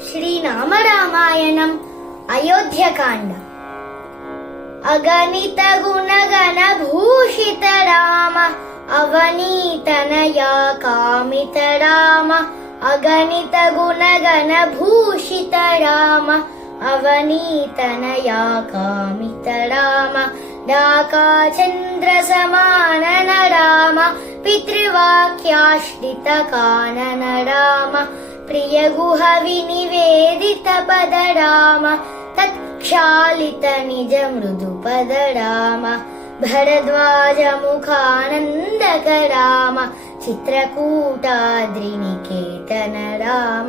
श्रीरामरामायणम् अयोध्याकाण्ड। अगणित गुणगण भूषित राम अवनीतनया कामित राम। अगणित गुणगण भूषित राम अवनीतनया कामित राम। डाका चंद्र समानन राम पितृवाक्याश्रित कानन राम। प्रिय गुह विनिवेदित पद राम तत्क्षालित निज मृदु पद राम। भरद्वाज मुखानंदक राम चित्रकूटाद्रिनिकेतन राम।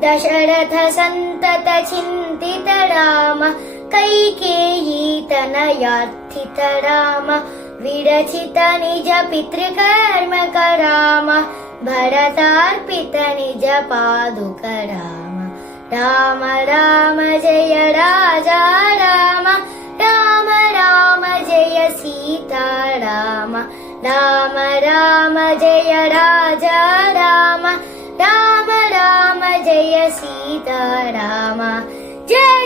दशरथ संतत चिंतित राम कैकेयी तनयार्थित राम। विरचित निज पितृकर्मक राम भरतार्पित निज पादुक राम। राम राम जय राजा राम राम राम जय सीता राम। राम राम जय राजा राम राम राम जय सीता राम। जय